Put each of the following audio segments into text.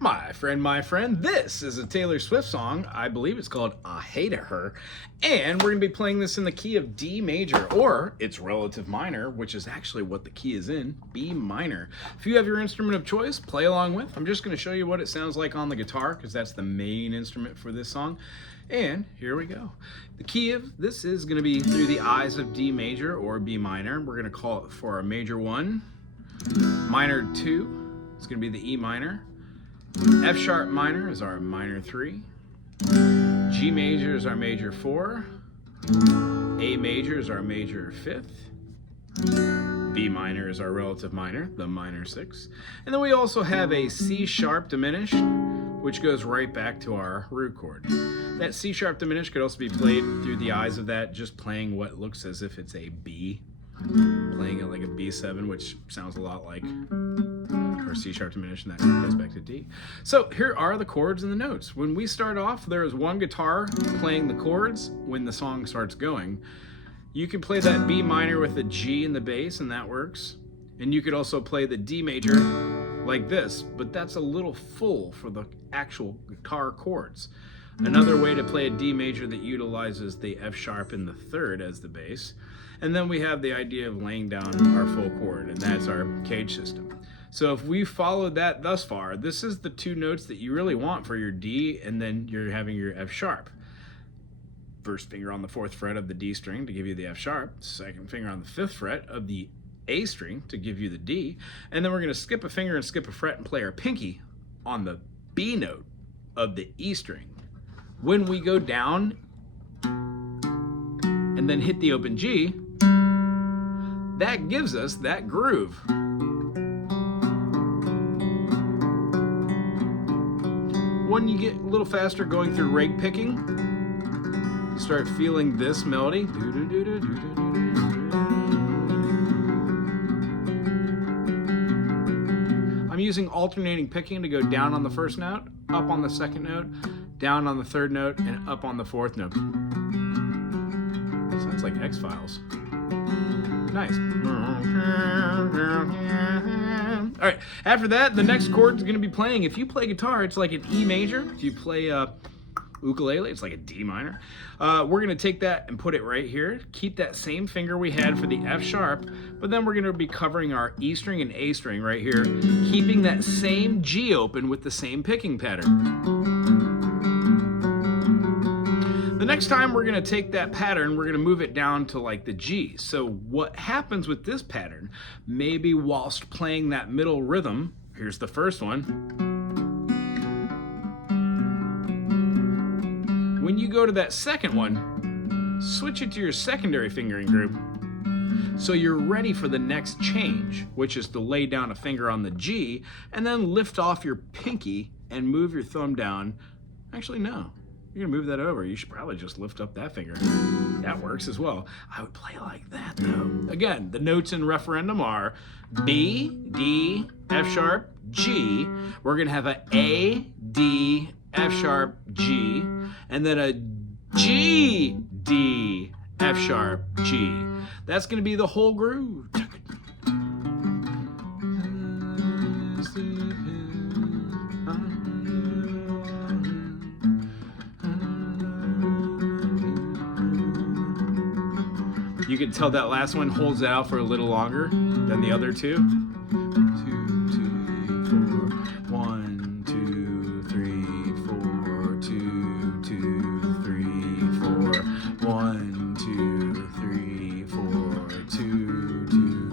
My friend, this is a Taylor Swift song. I believe it's called I Hate Her. And we're going to be playing this in the key of D major, or its relative minor, which is actually what the key is in, B minor. If you have your instrument of choice, play along with. I'm just going to show you what it sounds like on the guitar, because that's the main instrument for this song. And here we go. The key of this is going to be through the eyes of D major or B minor. We're going to call it for a major 1, minor 2. It's going to be the E minor. F sharp minor is our minor 3. G major is our major 4. A major is our major 5th. B minor is our relative minor, the minor 6. And then we also have a C sharp diminished, which goes right back to our root chord. That C sharp diminished could also be played through the eyes of that, just playing what looks as if it's a B, playing it like a B7, which sounds a lot like or C sharp diminished, and that goes back to D. So here are the chords and the notes. When we start off, there is one guitar playing the chords. When the song starts going, you can play that B minor with a G in the bass, and that works. And you could also play the D major like this, but that's a little full for the actual guitar chords. Another way to play a D major that utilizes the F sharp in the 3rd as the bass. And then we have the idea of laying down our full chord, and that's our cage system. So if we followed that thus far, this is the 2 notes that you really want for your D, and then you're having your F sharp. First finger on the 4th fret of the D string to give you the F sharp, second finger on the 5th fret of the A string to give you the D, and then we're going to skip a finger and skip a fret and play our pinky on the B note of the E string. When we go down and then hit the open G, that gives us that groove. When you get a little faster going through rag picking, you start feeling this melody. I'm using alternating picking to go down on the 1st note, up on the 2nd note, down on the 3rd note, and up on the 4th note. Sounds like X-Files. Nice. All right, after that, the next chord is going to be playing. If you play guitar, it's like an E major. If you play ukulele, it's like a D minor. We're going to take that and put it right here. Keep that same finger we had for the F sharp, but then we're going to be covering our E string and A string right here, keeping that same G open with the same picking pattern. The next time we're going to take that pattern, we're going to move it down to like the G. So what happens with this pattern, maybe whilst playing that middle rhythm, here's the first one. When you go to that second one, switch it to your secondary fingering group so you're ready for the next change, which is to lay down a finger on the G and then lift off your pinky and move your thumb down. Actually, no. You're gonna move that over. You should probably just lift up that finger. That works as well. I would play like that though. Again, the notes in referendum are B, D, F sharp, G. We're gonna have a A, D, F sharp, G, and then a G, D, F sharp, G. That's gonna be the whole groove. You can tell that last one holds it out for a little longer than the other 2. 2, 2, 4. 1, 2, 3, 4. 2, 2, 3, 4. 1, 2, 3, 4. 2, 2,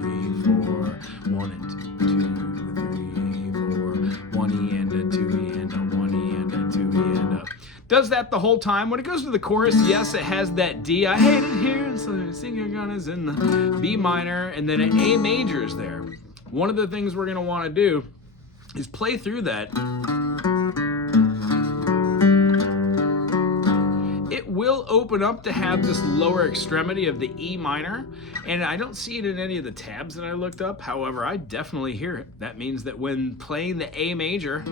3, 4. 1 and 2, 3, 4. 1 E and a 2 E and a 1 E and a 2 E and a. Does that the whole time. When it goes to the chorus, yes, it has that D. I hate it here, so the singing gun is in the B minor, and then an A major is there. One of the things we're going to want to do is play through that. It will open up to have this lower extremity of the E minor, and I don't see it in any of the tabs that I looked up. However, I definitely hear it. That means that when playing the A major,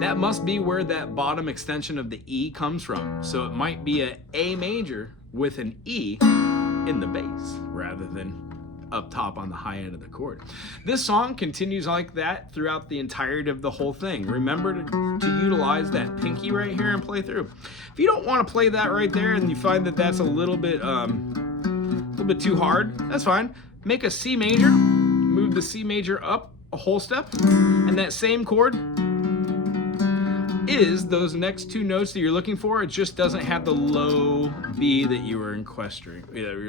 that must be where that bottom extension of the E comes from. So it might be an A major with an E in the bass rather than up top on the high end of the chord. This song continues like that throughout the entirety of the whole thing. Remember to utilize that pinky right here and play through. If you don't want to play that right there and you find that that's a little bit too hard, that's fine. Make a C major, move the C major up a whole step, and that same chord is those next two notes that you're looking for. It just doesn't have the low B that you were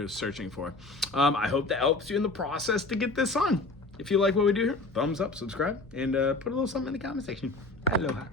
searching for. I hope that helps you in the process to get this song. If you like what we do here, thumbs up, subscribe, and put a little something in the comment section. Aloha.